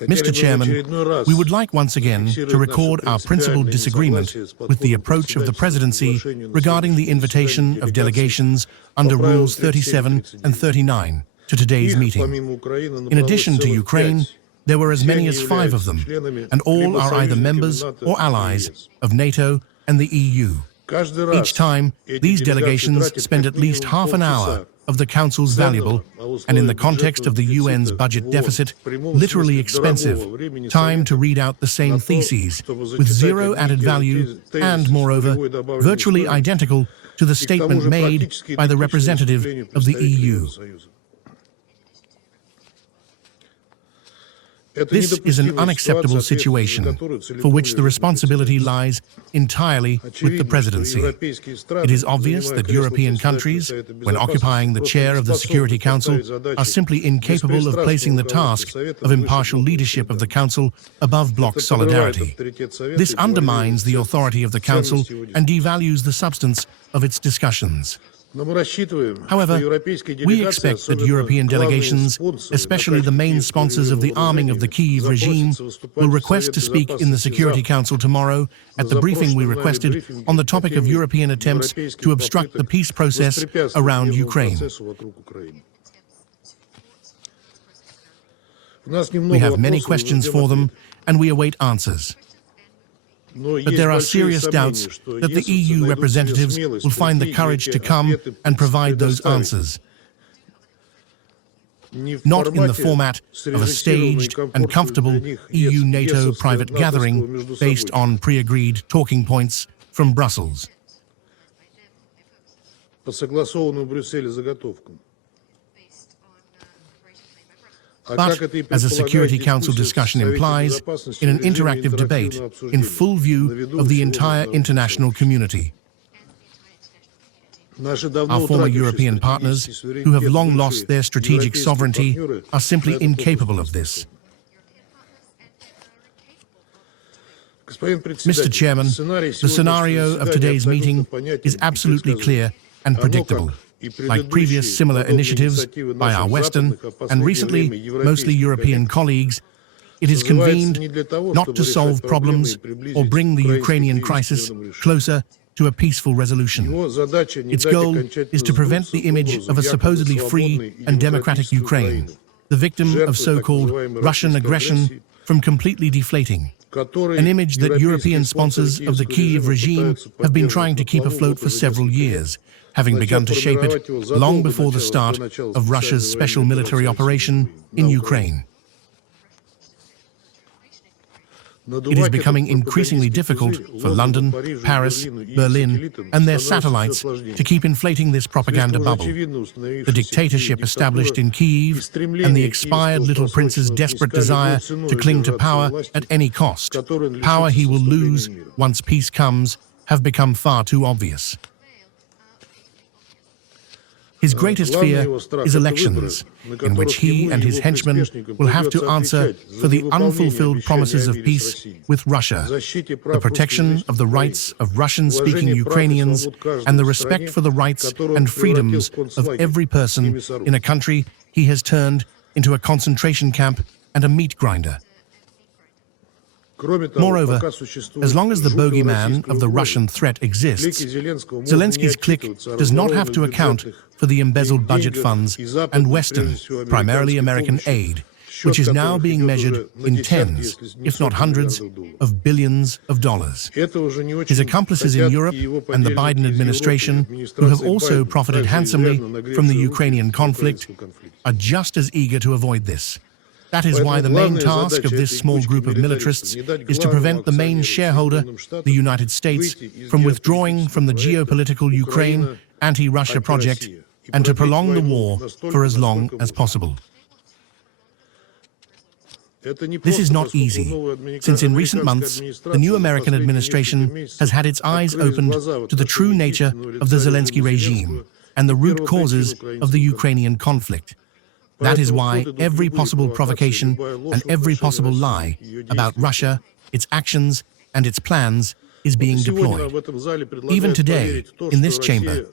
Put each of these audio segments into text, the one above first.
Mr. Chairman, we would like once again to record our principled disagreement with the approach of the Presidency regarding the invitation of delegations under Rules 37 and 39 to today's meeting. In addition to Ukraine, there were as many as 5 of them, and all are either members or allies of NATO and the EU. Each time, these delegations spend at least half an hour of the Council's valuable, and in the context of the UN's budget deficit, literally expensive, time to read out the same theses, with zero added value and, moreover, virtually identical to the statement made by the representative of the EU. This is an unacceptable situation for which the responsibility lies entirely with the Presidency. It is obvious that European countries, when occupying the chair of the Security Council, are simply incapable of placing the task of impartial leadership of the Council above bloc solidarity. This undermines the authority of the Council and devalues the substance of its discussions. However, we expect that European delegations, especially the main sponsors of the arming of the Kyiv regime, will request to speak in the Security Council tomorrow at the briefing we requested on the topic of European attempts to obstruct the peace process around Ukraine. We have many questions for them, and we await answers. But there are serious doubts that the EU representatives will find the courage to come and provide those answers. Not in the format of a staged and comfortable EU-NATO private gathering based on pre-agreed talking points from Brussels. But, as a Security Council discussion implies, in an interactive debate in full view of the entire international community. Our former European partners, who have long lost their strategic sovereignty, are simply incapable of this. Mr. Chairman, the scenario of today's meeting is absolutely clear and predictable. Like previous similar initiatives by our Western and recently mostly European colleagues, it is convened not to solve problems or bring the Ukrainian crisis closer to a peaceful resolution. Its goal is to prevent the image of a supposedly free and democratic Ukraine, the victim of so-called Russian aggression, from completely deflating. An image that European sponsors of the Kyiv regime have been trying to keep afloat for several years, having begun to shape it long before the start of Russia's special military operation in Ukraine. It is becoming increasingly difficult for London, Paris, Berlin, and their satellites to keep inflating this propaganda bubble. The dictatorship established in Kyiv and the expired little prince's desperate desire to cling to power at any cost, power he will lose once peace comes, have become far too obvious. His greatest fear is elections, in which he and his henchmen will have to answer for the unfulfilled promises of peace with Russia, the protection of the rights of Russian-speaking Ukrainians, and the respect for the rights and freedoms of every person in a country he has turned into a concentration camp and a meat grinder. Moreover, as long as the bogeyman of the Russian threat exists, Zelensky's clique does not have to account for the embezzled budget funds and Western, primarily American aid, which is now being measured in tens, if not hundreds, of billions of dollars. His accomplices in Europe and the Biden administration, who have also profited handsomely from the Ukrainian conflict, are just as eager to avoid this. That is why the main task of this small group of militarists is to prevent the main shareholder, the United States, from withdrawing from the geopolitical Ukraine anti-Russia project and to prolong the war for as long as possible. This is not easy, since in recent months, the new American administration has had its eyes opened to the true nature of the Zelensky regime and the root causes of the Ukrainian conflict. That is why every possible provocation and every possible lie about Russia, its actions and its plans is being deployed. Even today, in this chamber,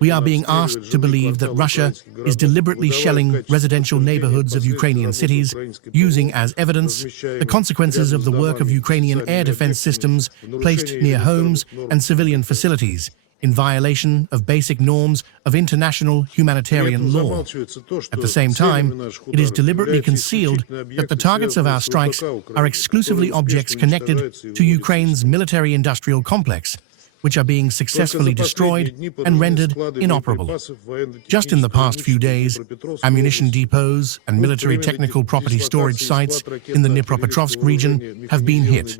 we are being asked to believe that Russia is deliberately shelling residential neighborhoods of Ukrainian cities, using as evidence the consequences of the work of Ukrainian air defense systems placed near homes and civilian facilities, in violation of basic norms of international humanitarian law. At the same time, it is deliberately concealed that the targets of our strikes are exclusively objects connected to Ukraine's military-industrial complex, which are being successfully destroyed and rendered inoperable. Just in the past few days, ammunition depots and military technical property storage sites in the Dnipropetrovsk region have been hit,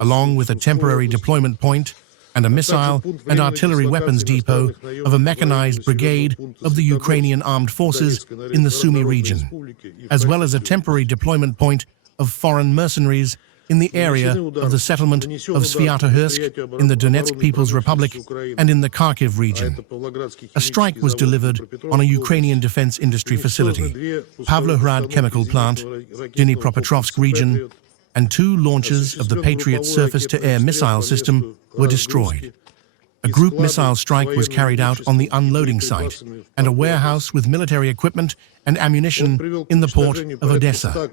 along with a temporary deployment point and a missile and artillery weapons depot of a mechanized brigade of the Ukrainian armed forces in the Sumy region, as well as a temporary deployment point of foreign mercenaries in the area of the settlement of Sviatohirsk in the Donetsk People's Republic and in the Kharkiv region. A strike was delivered on a Ukrainian defense industry facility, Pavlograd chemical plant, Dnipropetrovsk region, and 2 launches of the Patriot surface-to-air missile system were destroyed. A group missile strike was carried out on the unloading site and a warehouse with military equipment and ammunition in the port of Odessa.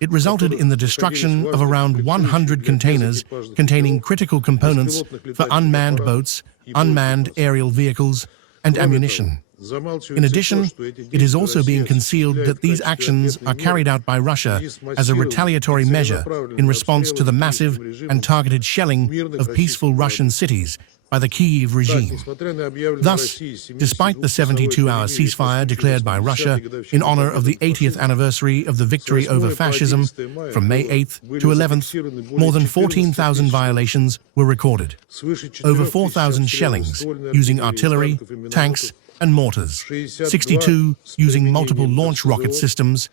It resulted in the destruction of around 100 containers containing critical components for unmanned boats, unmanned aerial vehicles, and ammunition. In addition, it is also being concealed that these actions are carried out by Russia as a retaliatory measure in response to the massive and targeted shelling of peaceful Russian cities by the Kyiv regime. Thus, despite the 72-hour ceasefire declared by Russia in honor of the 80th anniversary of the victory over fascism from May 8th to 11th, more than 14,000 violations were recorded. Over 4,000 shellings using artillery, tanks, and mortars, 62 using multiple launch rocket systems,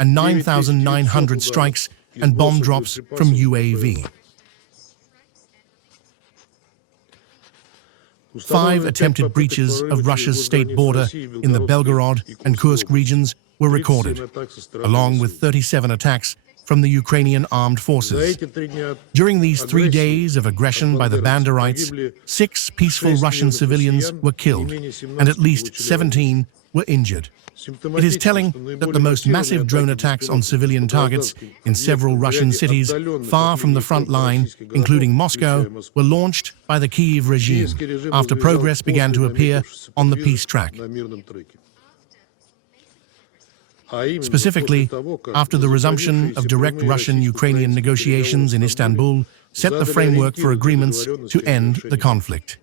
and 9,900 strikes and bomb drops from UAV. 5 attempted breaches of Russia's state border in the Belgorod and Kursk regions were recorded, along with 37 attacks from the Ukrainian armed forces. During these 3 days of aggression by the Banderites, 6 peaceful Russian civilians were killed, and at least 17 were injured. It is telling that the most massive drone attacks on civilian targets in several Russian cities far from the front line, including Moscow, were launched by the Kyiv regime after progress began to appear on the peace track. Specifically, after the resumption of direct Russian-Ukrainian negotiations in Istanbul set the framework for agreements to end the conflict.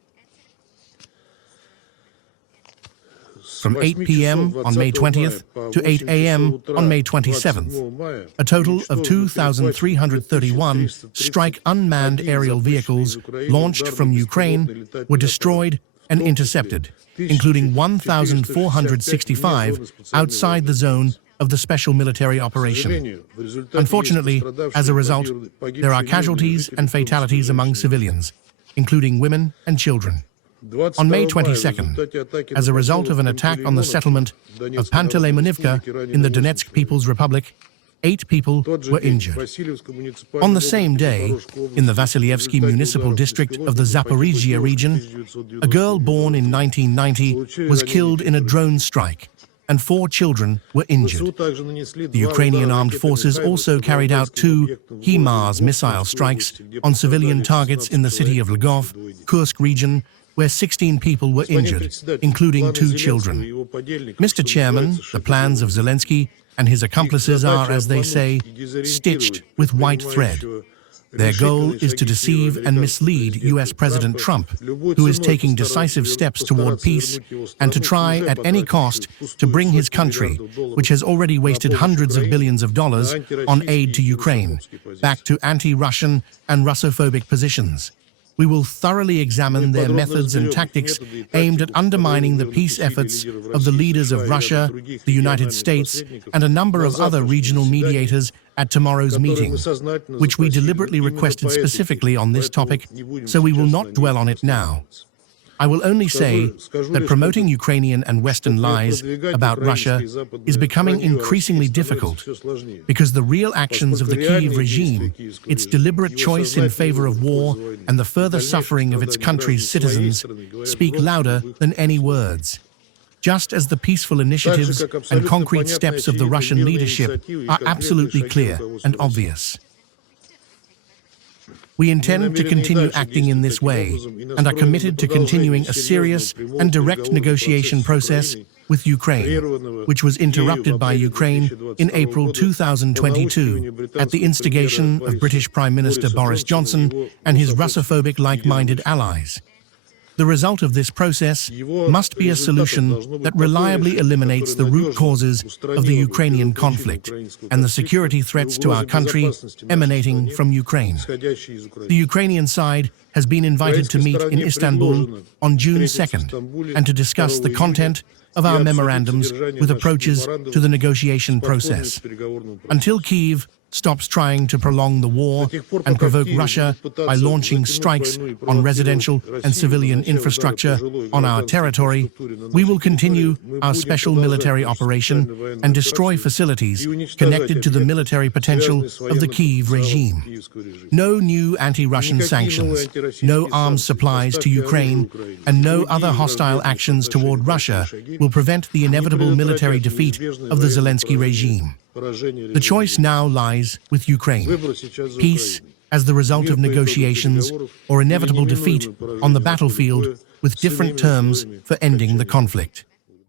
From 8 p.m. on May 20th to 8 a.m. on May 27th, a total of 2,331 strike unmanned aerial vehicles launched from Ukraine were destroyed and intercepted, including 1,465 outside the zone of the special military operation. Unfortunately, as a result, there are casualties and fatalities among civilians, including women and children. On May 22nd, as a result of an attack on the settlement of Pantelemonivka in the Donetsk People's Republic, 8 people were injured. On the same day, in the Vassilievsky municipal district of the Zaporizhia region, a girl born in 1990 was killed in a drone strike, and 4 children were injured. The Ukrainian armed forces also carried out 2 HIMARS missile strikes on civilian targets in the city of Lvov, Kursk region, where 16 people were injured, including 2 children. Mr. Chairman, the plans of Zelensky and his accomplices are, as they say, stitched with white thread. Their goal is to deceive and mislead U.S. President Trump, who is taking decisive steps toward peace, and to try at any cost to bring his country, which has already wasted hundreds of billions of dollars on aid to Ukraine, back to anti-Russian and Russophobic positions. We will thoroughly examine their methods and tactics aimed at undermining the peace efforts of the leaders of Russia, the United States, and a number of other regional mediators at tomorrow's meeting, which we deliberately requested specifically on this topic, so we will not dwell on it now. I will only say that promoting Ukrainian and Western lies about Russia is becoming increasingly difficult because the real actions of the Kyiv regime, its deliberate choice in favor of war and the further suffering of its country's citizens speak louder than any words. Just as the peaceful initiatives and concrete steps of the Russian leadership are absolutely clear and obvious. We intend to continue acting in this way and are committed to continuing a serious and direct negotiation process with Ukraine, which was interrupted by Ukraine in April 2022 at the instigation of British Prime Minister Boris Johnson and his Russophobic like-minded allies. The result of this process must be a solution that reliably eliminates the root causes of the Ukrainian conflict and the security threats to our country emanating from Ukraine. The Ukrainian side has been invited to meet in Istanbul on June 2nd and to discuss the content of our memorandums with approaches to the negotiation process. Until Kyiv stops trying to prolong the war and provoke Russia by launching strikes on residential and civilian infrastructure on our territory, we will continue our special military operation and destroy facilities connected to the military potential of the Kyiv regime. No new anti-Russian sanctions, no arms supplies to Ukraine, and no other hostile actions toward Russia will prevent the inevitable military defeat of the Zelensky regime. The choice now lies with Ukraine. Peace as the result of negotiations or inevitable defeat on the battlefield with different terms for ending the conflict.